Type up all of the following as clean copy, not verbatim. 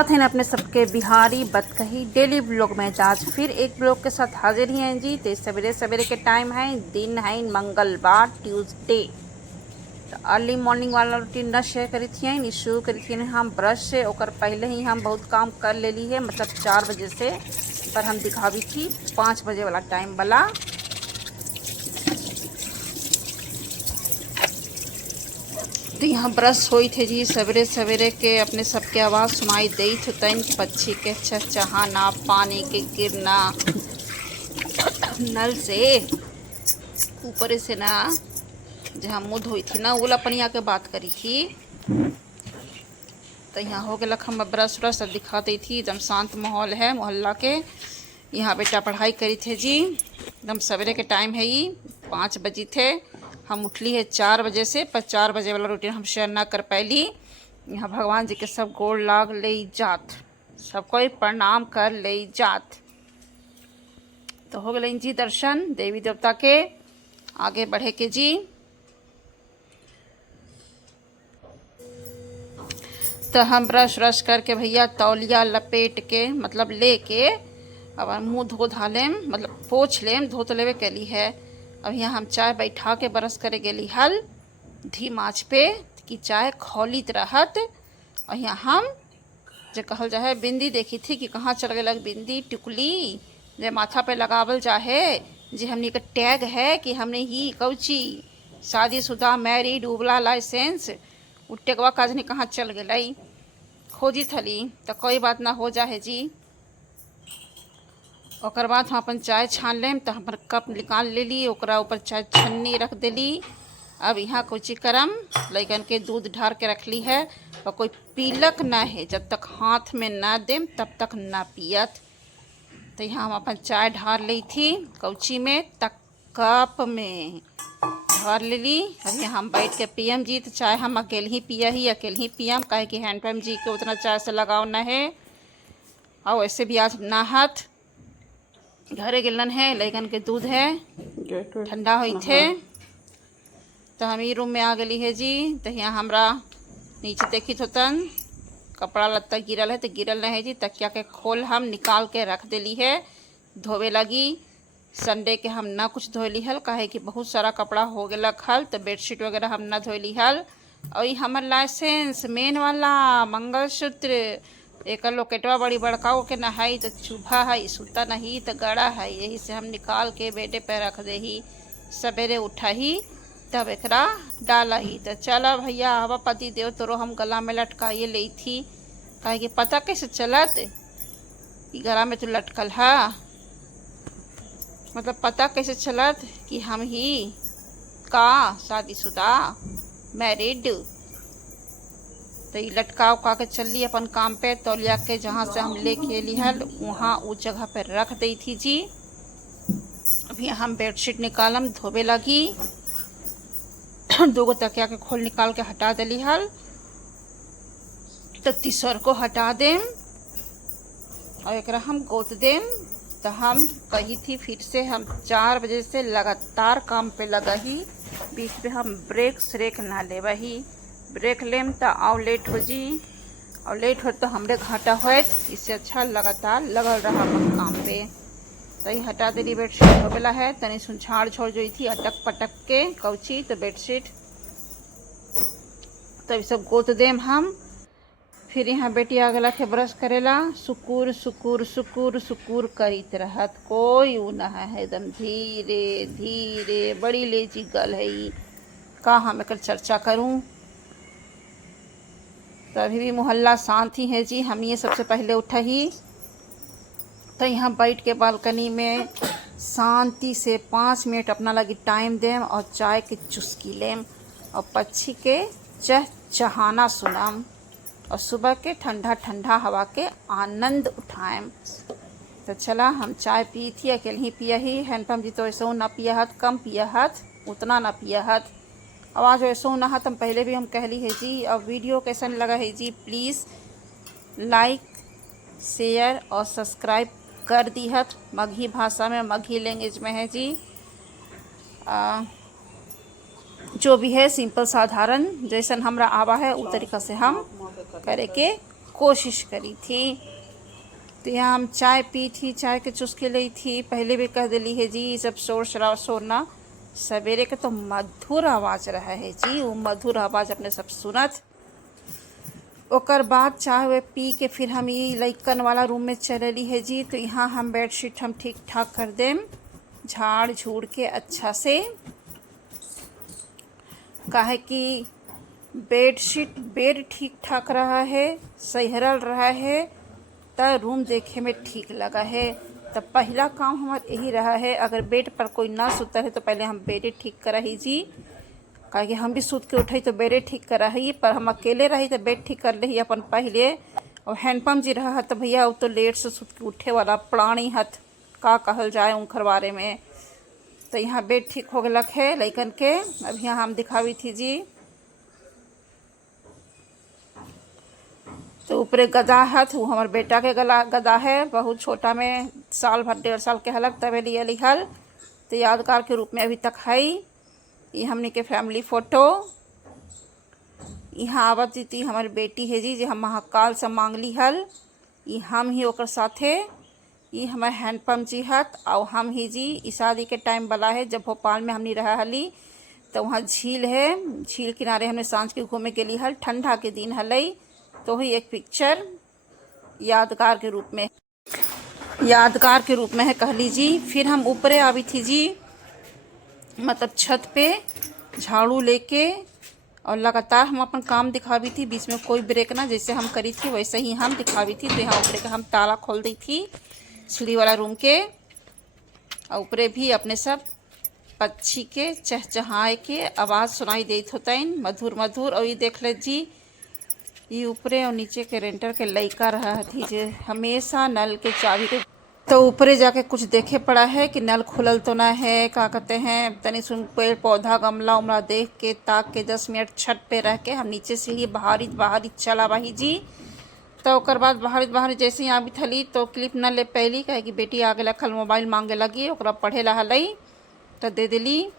साथ हैं अपने सबके बिहारी बतकही डेली ब्लॉग में। आज फिर एक ब्लॉग के साथ हाजिर ही हैं जी। तो सवेरे सवेरे के टाइम है, दिन है मंगलवार ट्यूसडे। तो अर्ली मॉर्निंग वाला रूटीन न शेयर करी थी, शुरू करी थी हम ब्रश से। और पहले ही हम बहुत काम कर ले ली है, मतलब 4 बजे से, पर हम दिखावी थी 5 बजे वाला टाइम वाला। तो यहाँ ब्रश हुई थे जी सवेरे सवेरे के। अपने सबके आवाज़ सुनाई दी थे, तन पक्षी के चहचहाना, पानी के गिरना नल से ऊपर से ना, जहाँ मुँह धोई थी ना वो पनिया के बात करी थी। तो यहाँ हो गया हम ब्रश व्रश सब दिखाती थी। एकदम शांत माहौल है मोहल्ला के। यहाँ बेटा पढ़ाई करी थे जी। एकदम सवेरे के टाइम है, ये 5 बजे थे। हम उठली है 4 बजे से, पर 4 बजे वाला रूटीन हम शेयर ना कर पैली। यहाँ भगवान जी के सब गोड़ लाग ले जात, सबको प्रणाम कर ले जात। तो हो गए जी दर्शन देवी देवता के। आगे बढ़े के जी। तो हम ब्रश व्रश करके भैया तौलिया लपेट के, मतलब लेके अब मुँह धो धा लेम, मतलब पोछ लेम, धो तो लेवे कैली है। अब यहाँ हम चाय बैठा के बरस करे गेली हल धीम आँच पे, कि चाय खौलित रहत। और यहाँ हम जो कहल जाए बिंदी देखी थी कि कहाँ चल गए बिंदी टिकुली जो माथा पे लगावल जाए, जे हमने का टैग है कि हमने ही कौची शादीशुदा मैरिड उबला लाइसेंस, उ टेगवा काज नहीं कहाँ चल गई खोजी थली। तो कोई बात ना हो जाए जी। और बाद हम अपन चाय छान लेम। तो हमार कप निकाल लेली, ओकरा ऊपर चाय छन्नी रख देली। अब यहाँ कुछ करम लैकन के दूध ढार के रखली है, और कोई पीलक ना है जब तक हाथ में ना देम तब तक ना पियत। तो यहाँ हम अपन चाय ढार ली थी कौची में, तक कप में ढार लेली। अब यहाँ हम बैठ के पियम जी। तो चाय हम अकेले ही पियम, काहे कि हैंडपम्प जी के उतना चाय से लगाव न है। और वैसे भी आज नहात घरे गिलन है, लैकन के दूध है ठंडा हुई थे। तो हम ही रूम में आ गई है जी। तो यहाँ हमरा नीचे देखी तो तन कपड़ा लत्ता गिरल है, तो गिरल नहीं है जी। तकिया के खोल हम निकाल के रख देली है धोवे लगी। संडे के हम ना कुछ धोली हल, काहे कि बहुत सारा कपड़ा हो गया हल। तो बेडशीट वगैरह हम ना धोली हल। और ये हमार लाइसेंस मेन वाला मंगलसूत्र, एक लोकेटवा बड़ी बड़काओ के नहाई तो चुभा है, सूता नहीं तो गड़ा है, यही से हम निकाल के बेडे पे रख दे ही। सवेरे उठा ही तब एकरा डाला ही। तो चला भैया हवा पति देव तोरो हम गला में लटकाइए ले थी, काहे कि पता कैसे चलत कि गला में तो लटकल है, मतलब पता कैसे चलत कि हम ही का शादीशुदा मैरिड। तो ये लटका उका के चली अपन काम पे। तौलिया के जहाँ से हम लेके लिहल वहाँ उस जगह पे रख दी थी जी। अभी हम बेडशीट निकालम धोबे लगी। 2 तकिया के खोल निकाल के हटा दिली हल। तो तीसर को हटा देम और एक हम गोत देम। तो हम कही थी फिर से हम 4 बजे से लगातार काम पे लगा ही, बीच में हम ब्रेक श्रेक ना ले वही। ब्रेक लेम तो आओ लेट हो जी, और लेट हो तो हमरे घाटा होत, इससे अच्छा लगातार लगल रहा अपन काम पे। तो ये हटा देली बेडशीट होवेला है, तनी सुन झाड़ छोड़ जो थी अटक पटक के कौची। तो बेडशीट तो ये सब गोत देम हम। फिर यहाँ बेटी आ गला के ब्रश करेला, सुकुर सुकुर सुकुर सुकुर करीत रहत, कोई ऊ ना है, एकदम धीरे धीरे बड़ी लेजी गल है। का हम एक चर्चा करूँ। तो अभी भी मोहल्ला शांत ही है जी। हम ये सबसे पहले उठा ही। तो यहाँ बैठ के बालकनी में शांति से 5 मिनट अपना लगी टाइम देम, और चाय के चुस्की लेम, और पक्षी के चहचहाना सुनम, और सुबह के ठंडा ठंडा हवा के आनंद उठाएम। तो चला हम चाय पी थी, अकेले ही पिया ही। हैंडपम्प जी तो ऐसा ना पिया हत, कम पिया हत, उतना ना पिया हत। आवाज़ ऐसा ना हत हम पहले भी हम कहली है जी। और वीडियो कैसन लगा है जी, प्लीज़ लाइक शेयर और सब्सक्राइब कर दी हत। मगही भाषा में, मगही लैंग्वेज में है जी। जो भी है सिंपल साधारण जैसन हमरा आवा है उस तरीक़ा से हम करे के कोशिश करी थी। तो यहाँ हम चाय पी थी, चाय के चुस्के ली थी। पहले भी कह दिली है जी सब शोर शराब शोरना। सवेरे के तो मधुर आवाज़ रहा है जी, वो मधुर आवाज़ अपने सब सुनत। ओकर बाद चाय वे पी के फिर हम ये लइकन वाला रूम में चलली है जी। तो यहाँ हम बेडशीट हम ठीक ठाक कर देम, झाड़ झूड़ के अच्छा से, काहे कि बेड ठीक ठाक रहा है, सहिरल रहा है, तो रूम देखे में ठीक लगा है। तब पहला काम हमारा यही रहा है, अगर बेड पर कोई ना सुता है तो पहले हम बेडे ठीक करा ही जी। काहे कि हम भी सूत के उठई तो बेडे ठीक करा ही, पर हम अकेले रही तो बेड ठीक कर ले अपन पहले। और हैंडपम्प जी रहा तो भैया वो तो लेट से सूत के उठे वाला प्राणी हथ का कहल जाए उनकर बारे में। तो यहाँ बेड ठीक हो गलक है लइकन के। अब यहाँ हम दिखावी थी जी। तो ऊपरे गदा हथ वो हमारे बेटा के गदा है, बहुत छोटा में, साल भर 1.5 साल के हलक तबे लिए लिखल। तो यादगार के रूप में अभी तक है। ये हमने के फैमिली फ़ोटो। यहाँ आवत थी हमारी बेटी है जी, जो हम महाकाल से मांगली हल। ये हम ही ओकर साथे। ये हमारे हैंडपम्प जी हत और हम ही जी। इस शादी के टाइम वाला है जब भोपाल में हमने रहा हली, तो वहाँ झील है, झील किनारे हमने सांझ के घूमे के लिए हल, ठंडा के दिन हलई। तो ही एक पिक्चर यादगार के रूप में है कह लीजिए। फिर हम ऊपरे आवी थी जी, मतलब छत पे झाड़ू लेके, और लगातार हम अपन काम दिखावी थी, बीच में कोई ब्रेक ना, जैसे हम करी थी वैसे ही हम दिखावी थी। तो यहाँ ऊपरे का हम ताला खोल दी थी सीढ़ी वाला रूम के। और ऊपरे भी अपने सब पक्षी के चहचहाए के आवाज़ सुनाई देत होता मधुर मधुर। और ये देख ले जी, ये ऊपरे और नीचे के रेंटर के लइका रहा थी जे हमेशा नल के चाबी के। तो ऊपरे जाके कुछ देखे पड़ा है कि नल खुलल तो ना है, का कहते हैं, तनी सुन पेड़ पौधा गमला उमला देख के ताक के 10 मिनट छत पे रह के हम नीचे से ही बाहरी चला बाही जी। तो ओकर बाद बाहरी जैसे ही आबी थली तो क्लिप न ले पैली, कहे कि बेटी आगे लखल मोबाइल मांगे लगी, ओकरा पढ़े ला हलई तो दे दिली।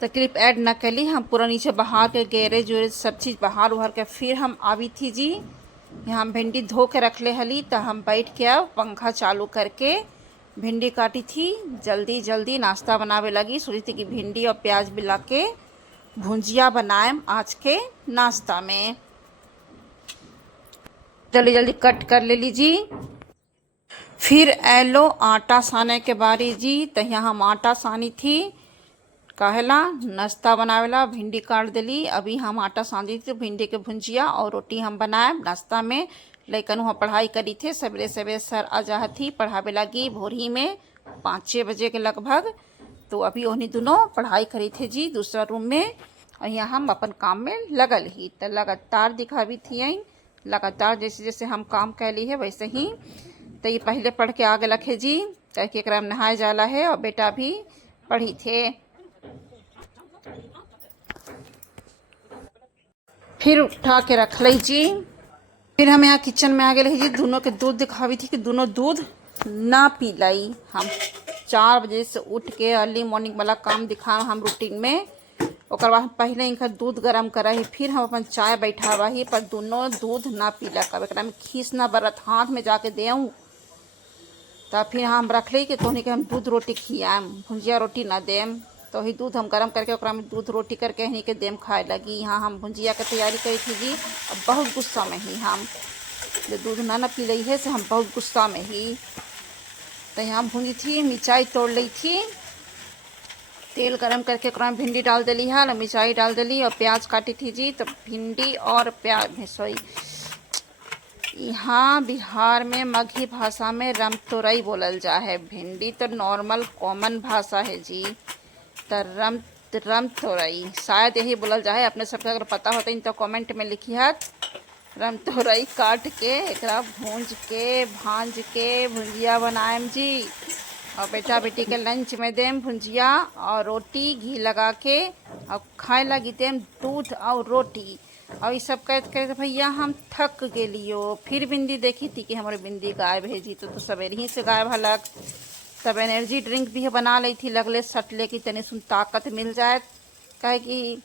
तो क्लिप ऐड न कैली, हम पूरा नीचे बाहर के गैरेज वैरेज सब चीज़ बाहर उहर के फिर हम आवी थी जी। यहाँ हम भिंडी धो के रख ले हली, तो हम बैठ के अब पंखा चालू करके भिंडी काटी थी। जल्दी जल्दी नाश्ता बनावे लगी, सोची थी कि भिंडी और प्याज मिला के भुंजिया बनाएम आज के नाश्ता में। जल्दी जल्दी कट कर ले लीजिए। फिर एलो आटा साने के बारी जी। तो यहाँ हम आटा सानी थी, काहेला नाश्ता बनावेला भिंडी काट दिली। अभी हम आटा सानी थी, भिंडी के भुंजिया और रोटी हम बनाए नाश्ता में। लेकिन वहाँ पढ़ाई करी थे, सवेरे सवेरे सर आ जा थी पढ़ावे लगी भोरी में 5-6 बजे के लगभग। तो अभी उन्हीं दोनों पढ़ाई करी थे जी दूसरा रूम में, और यहाँ हम अपन काम में लगल ही। तो लगातार दिखावी थी, लगातार जैसे जैसे हम काम कैली है वैसे ही। तो ये पहले पढ़ के आगे रखे जी, कह के एकरा में नहाए जाला है, और बेटा भी पढ़ी थे। फिर उठा के रख ली जी। फिर हम यहाँ किचन में आ गए जी, दोनों के दूध दिखावी थी कि दोनों दूध ना पी लाई। हम 4 बजे से उठ के अर्ली मॉर्निंग वाला काम दिखा हम रूटीन में। ओकर बाद पहले इनका दूध गरम करा ही, फिर हम अपन चाय बैठावा ही, पर दोनों दूध ना पीला। कब एकरा में खीस ना बरत, हाथ में जाके देऊँ। तो फिर हम रख ली कि तोहनी के हम दूध रोटी खियाम, भुंजिया रोटी ना देम। तो ही दूध हम गरम करके ओकरा में दूध रोटी करके हनी के देम खाए लगी। यहाँ हम भुंजिया के तैयारी करी थी जी, और बहुत गुस्सा में ही हम, जो दूध ना पी ली है से हम बहुत गुस्सा में ही। तो यहाँ भूंजी थी, मिर्चाई तोड़ ली थी, तेल गरम करके ओकरा में भिंडी डाल दिली है, मिर्चाई डाल दिली और प्याज काटी थी जी। तो भिंडी और प्याज सॉरी, यहाँ बिहार में मगही भाषा में रमतोरई बोलल जा है। भिंडी तो नॉर्मल कॉमन भाषा है जी। तो रमतोरई शायद यही बोलल जा है। अपने सबके अगर पता होता तो कमेंट में लिखियत। रमतोरई काट के एकरा भूंज के भांज के भुंजिया बनाएम जी, और बेटा बेटी के लंच में देम भुंजिया और रोटी घी लगा के, और खाए लगी देम दूध और रोटी। और ये सब कहते कहते भैया हम थक गेलियो। फिर बिंदी देखी थी कि हमारे बिंदी गाय भेजी, तो सवेरे ही से गाय भलक। तब एनर्जी ड्रिंक भी बना ली थी, लगले सटले की तनी सुन ताकत मिल जाए। कहे कि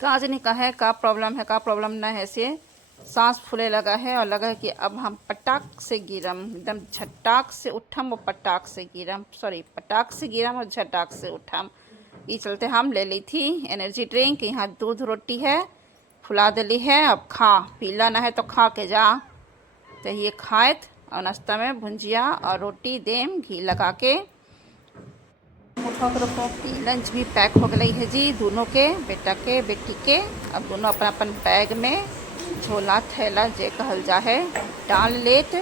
काज नहीं कहे का प्रॉब्लम है का प्रॉब्लम न है से, सांस फूले लगा है और लगा है कि अब हम पटाख से गिरम, एकदम झटाक से उठम और पटाख से गिरम, सॉरी पटाख से गिरम और झटाक से उठम। ये चलते हम ले ली थी एनर्जी ड्रिंक। यहाँ दूध रोटी है, फुला दिली है, अब खा, पीला ना है तो खा के जा। तो ये खाएत और नाश्ता में भुंजिया और रोटी देम घी लगा के। उठा कर रखो कि लंच भी पैक हो गई है जी, दोनों के, बेटा के बेटी के। अब दोनों अपन अपन बैग में झोला थैला जे कहल जा है डाल लेट।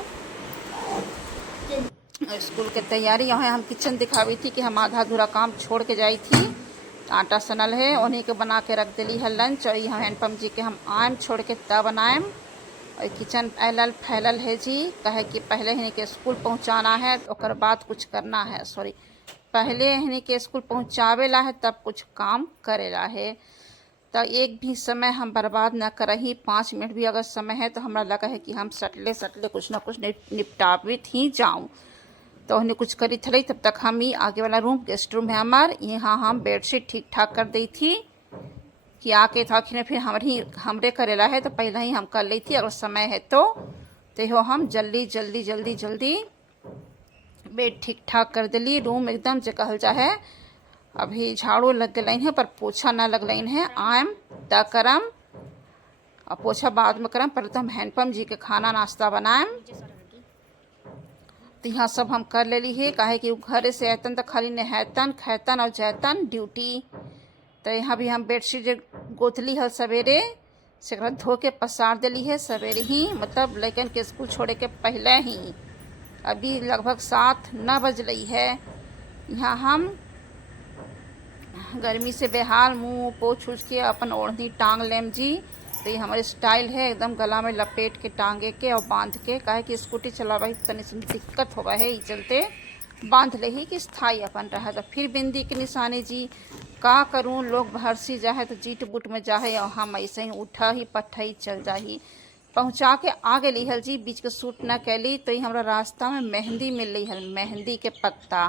स्कूल के तैयारी यहाँ हम किचन दिखावी थी कि हम आधा अधूरा काम छोड़ के जाई थी। आटा सनल है उन्हीं के बना के रख दिली है लंच। और यहाँ हैंडपम्प जी के हम आम छोड़ के तब बनाएम। और किचन फैलल फैलल है जी, कहे कि पहले ही के स्कूल पहुँचाना है और बाद कुछ करना है, सॉरी पहले ही के स्कूल पहुँचावेला है तब कुछ काम करेला है। तो एक भी समय हम बर्बाद ना करही, 5 मिनट भी अगर समय है तो हमरा लगा है कि हम सटले सटले कुछ ना कुछ निपटावित ही जाऊँ। तो उन्हें कुछ करी थी तब तक हम ही आगे वाला रूम गेस्ट रूम है हमार, यहाँ हम बेडशीट ठीक ठाक कर दी थी कि आके था कि फिर हमरे करेला है तो पहले ही हम कर ली थी। अगर समय है तो हो हम जल्दी जल्दी जल्दी जल्दी बेड ठीक ठाक कर दिली। रूम एकदम जो कहल जा है। अभी झाड़ू लग गई है पर पोछा ना लग गई है। आम द करम और पोछा बाद में करम, पहले तो हम हैंडपम्प जी के खाना नाश्ता बनाएम। तो यहाँ सब हम कर लेली है, काहे कि घर से अतन तो खाली नहैतन खैतन और जैतन ड्यूटी। तो यहाँ भी हम बेडशीट गोथली है सवेरे से धो के पसार दिली है सवेरे ही, मतलब लड़कन के स्कूल छोड़े के पहले ही। अभी लगभग 7-9 बज रही है। यहाँ हम गर्मी से बेहाल मुंह पोछ उछ के अपन ओढ़नी टांग लेम जी। तो ये हमारे स्टाइल है, एकदम गला में लपेट के टांगे के और बांध के, काहे कि स्कूटी चलावा तनी सुन दिक्कत होगा है, ये चलते बांध ले ही कि स्थाई अपन रहा। तो फिर बिंदी के निशानी जी का करूँ, लोग बाहर से जाए तो जीट बुट में जाए और हम ऐसे ही उठा ही पट्टा ही चल जाही। पहुँचा के आगे लिहल जी, बीच के सूट ना कैली। तो ये हमारा रास्ता में मेहंदी मिल रही है, मेहंदी के पत्ता।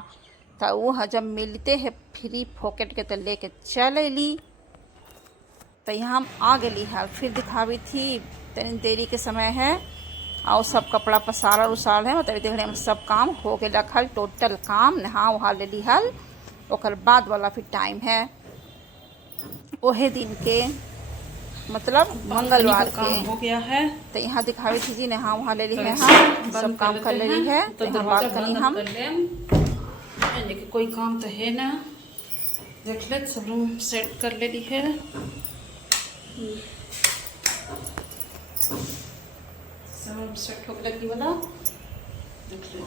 तो वो जब मिलते हैं फ्री पॉकेट के तो लेके चल अली। तो यहाँ हम आ गई है, फिर दिखावी थी तनी देरी के समय है और सब कपड़ा पसारा उसार है, मतलब देख रहे हैं सब काम हो गए रखल, टोटल काम नहा वहा ले लिहल। ओकर बाद वाला फिर टाइम है ओहे दिन के, मतलब मंगलवार के हो गया है। तो यहाँ दिखावी थी जी नहा वहा ले ली है, हम सब काम कर ले ली है। तो बालकनी हम देखिए कोई काम तो है ना, देख ले सब रूम सेट कर ले ली है। सब रूम सेट हो गया वाला देख ले।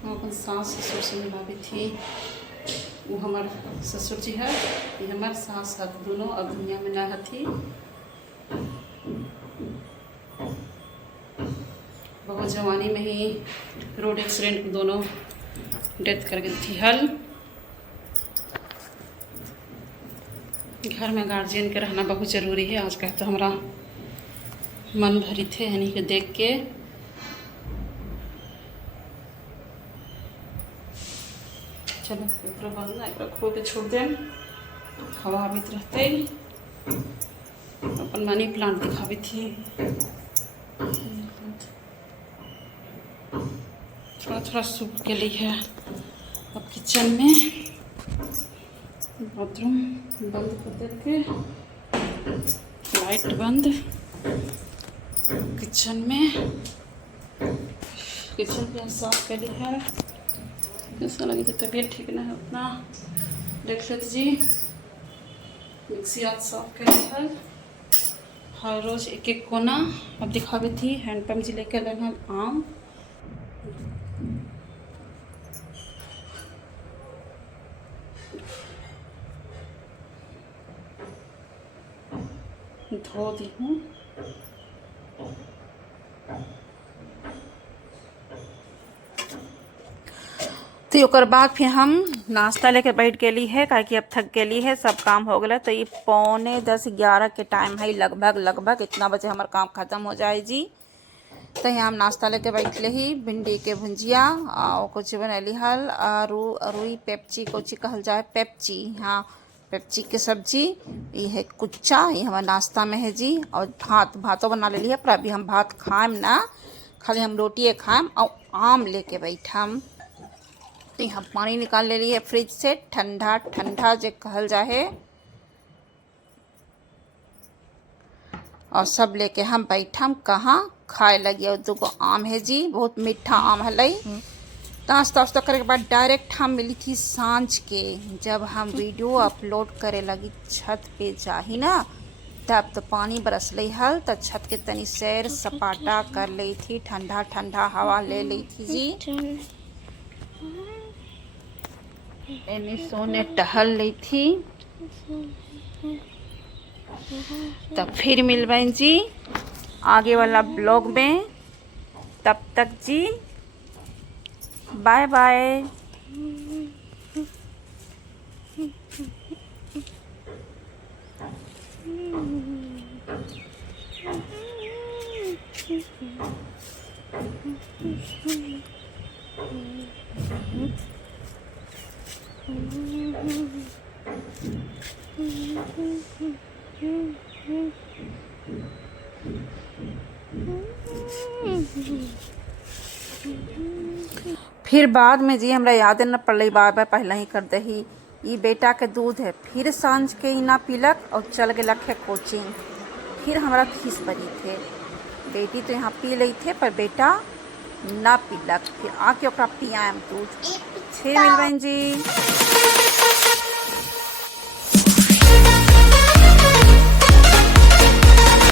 हम अपन सास ससुर से मिलावी थी, वो हमार ससुर जी है, ये हमार सास है, दोनों अब दुनिया में ना हथी। बहुत जवानी में ही रोड एक्सीडेंट में दोनों डेथ कर गई थी हल। घर में गार्जियन के रहना बहुत ज़रूरी है। आज कल तो हमारा मन भरी थे यानी कि देख के। चलो एक बंद एक खो के छोड़ दें, हवा आवित रहते। अपन मनी प्लांट दिखावी थी, थोड़ा थोड़ा सूख के लिए है। अब किचन में बाथरूम बंद कर देके, लाइट बंद, किचन में साफ कर ली है। ऐसा लगी तो तबीयत ठीक ना है उतना, देख लेते जी। मिक्सी आज साफ कर ली है, हर रोज एक एक कोना। अब दिखावी थी हैंडपम्प जी लेके लेना आम, धो दी हूँ। तो ओकर बाद फिर हम नाश्ता लेके बैठ गेली है, काहे कि अब थक गेली है, सब काम हो गया। तो ये 9:45-11 के टाइम है, लगभग इतना बजे हमारा काम ख़त्म हो जाए जी। तो यहाँ हम नाश्ता लेके बैठले ही, भिंडी के भुंजिया और कुछ बनैली हल, रुई पेप्ची कोची कहल जाए पेप्ची, हाँ पेप्सी के सब्जी, ये है कुच्चा, ये हमारा नाश्ता में है जी। और भातों बना ले है, पर अभी हम भात खाएम ना, खाली हम रोटिए खाएम और आम लेके बैठम। तो यहाँ पानी निकाल ले ली है फ्रिज से, ठंडा ठंडा जो कहल जाए। और सब लेके हम बैठम कहाँ खाए लगी। और 2 आम है जी, बहुत मीठा आम है। नाश्ता वास्ता करे के बाद डायरेक्ट हम मिली थी सांझ के, जब हम वीडियो अपलोड करे लगी छत पे जाही ना, तब तो पानी बरस ली हल, तो छत के तनी सैर सपाटा कर ली थी, ठंडा ठंडा हवा ले ली थी जी। एनी सोने टहल ली थी। तब फिर मिलबे जी आगे वाला ब्लॉग में, तब तक जी बाय बाय। फिर बाद में जी हमरा याद न पड़ल, बार बार पहले ही कर दही। ये बेटा के दूध है, फिर सांझ के ही ना पीलक और चल गलक है कोचिंग। फिर हमारा खीस पड़ी थे, बेटी तो यहाँ पी ली थे पर बेटा ना पीलक, फिर आके ओकरा पियाम दूध। फिर मिलबन जी।